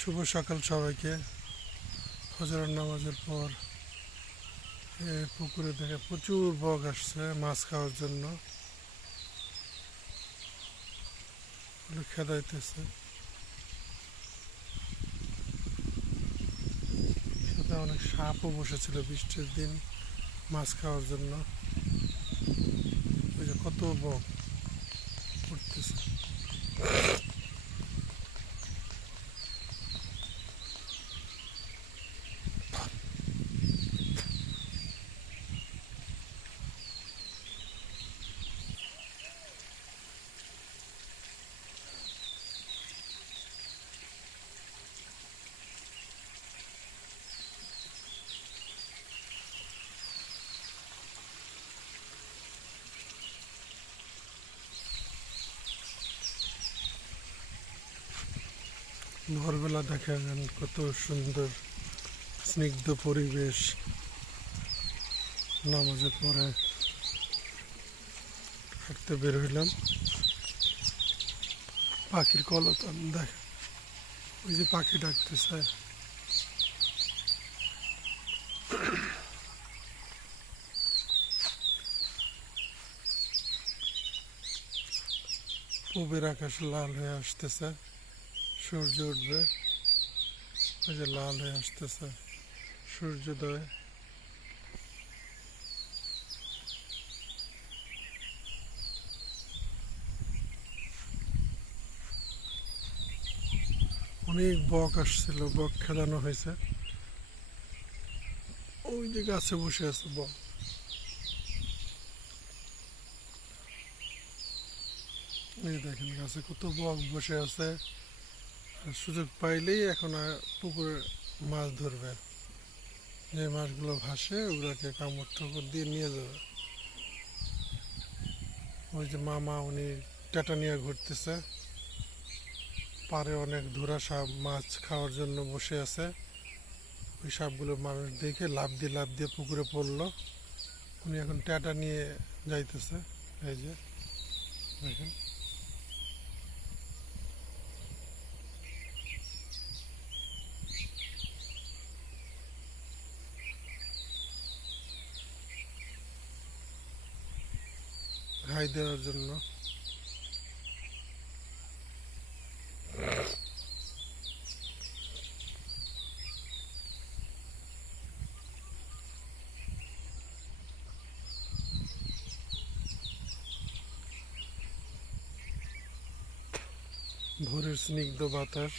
শুভ সকাল সবাইকে। ফজরের নামাজের পর পুকুরে থেকে প্রচুর বক আসছে মাছ খাওয়ার জন্য, খেদাইতেছে। সাথে অনেক সাপও বসেছিল বৃষ্টির দিন মাছ খাওয়ার জন্য। ওই যে কত বক উঠতেছে। ভোরবেলা দেখেন কত সুন্দর স্নিগ্ধ পরিবেশ। নামাজের পরে হাঁটতে বের হইলাম, পাখির কলতান দেখ, ওই যে পাখি ডাকতেছে। পূবের আকাশ লাল হয়ে আসতেছে, সূর্য উঠবে। ওই যে লাল হয়ে আসতেছে সূর্যোদয়। অনেক বক আসছিল, বক খেলানো হয়েছে। ওই যে গাছে বসে আছে বক। এই দেখেন গাছে কত বক বসে আছে। সুযোগ পাইলেই এখন পুকুরে মাছ ধরবে। যে মাছগুলো ভাসে ওগুলোকে কামড় ঠাকুর দিয়ে নিয়ে যাবে। ওই যে মামা উনি টাটা নিয়ে ঘুরতেছে। পারে অনেক ধরা সাপ মাছ খাওয়ার জন্য বসে আছে। ওই সাপগুলো মানুষ দেখে লাফ দিয়ে পুকুরে পড়লো। উনি এখন টাটা নিয়ে যাইতেছে। এই যে দেখেন, ঘাই দেওয়ার জন্য। ভোরের স্নিগ্ধ বাতাস,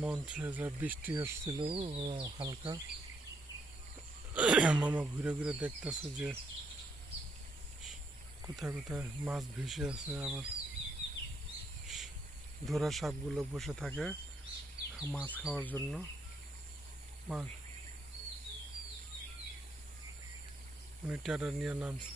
মন ছুঁয়ে যায়। বৃষ্টি আসছিল হালকা। মামা ঘুরে ঘুরে দেখতেছে যে কোথায় কোথায় মাছ ভেসে আছে। আবার ধরা সাপগুলো বসে থাকে মাছ খাওয়ার জন্য। মাছ উনি টাটা নিয়ে নামছে।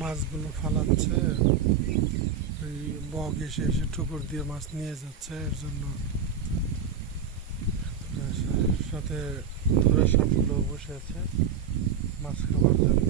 মাছগুলো ফালাচ্ছে, ওই বক এসে এসে ঠুকুর দিয়ে মাছ নিয়ে যাচ্ছে। এর জন্য সাথে ধরে সাপগুলো বসে আছে মাছ খাওয়ার জন্য।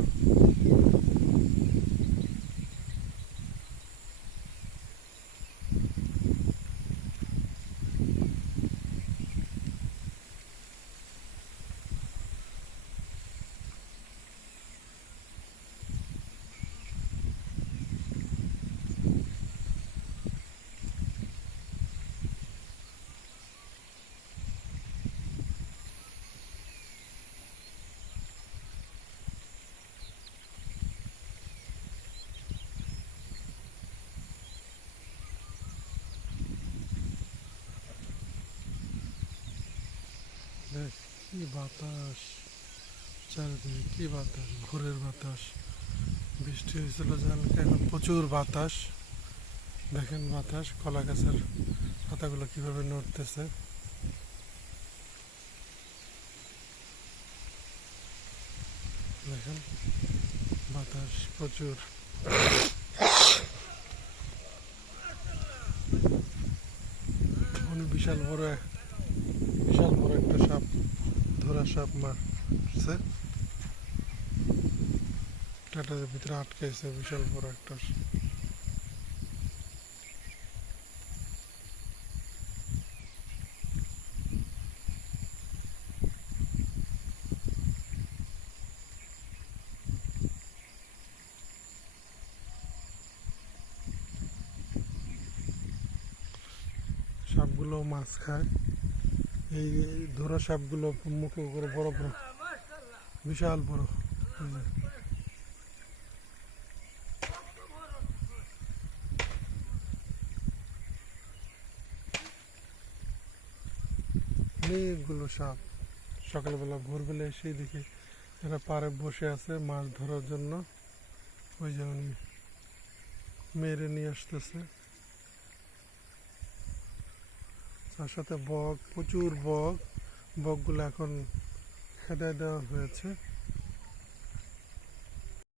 দেখ কি বাতাস! চারিদিকে কি বাতাস, ভোরের বাতাস। বৃষ্টি হয়েছিল জানকে, এখন প্রচুর বাতাস। দেখেন বাতাস, কলা গাছের পাতাগুলো কিভাবে নড়তেছে। দেখেন বাতাস প্রচুর। উনি বিশাল বড় একটা সাপ, ধরা সাপ মারছে, টাটার ভিতরে আটকাইছে বিশাল বড় একটা। সাপগুলো মাছ খায়। এই ধরা সাপগুলো মুখে করে বড় বড়, বিশাল বড়। এই যে অনেকগুলো সাপ। সকালবেলা ভোরবেলা এসেই দেখি এরা পাড়ে বসে আছে মাছ ধরার জন্য। ওই যে উনি মেরে নিয়ে আসতেছে, তার সাথে বক, প্রচুর বক। বকগুলো এখন খেদায় দেওয়া হয়েছে।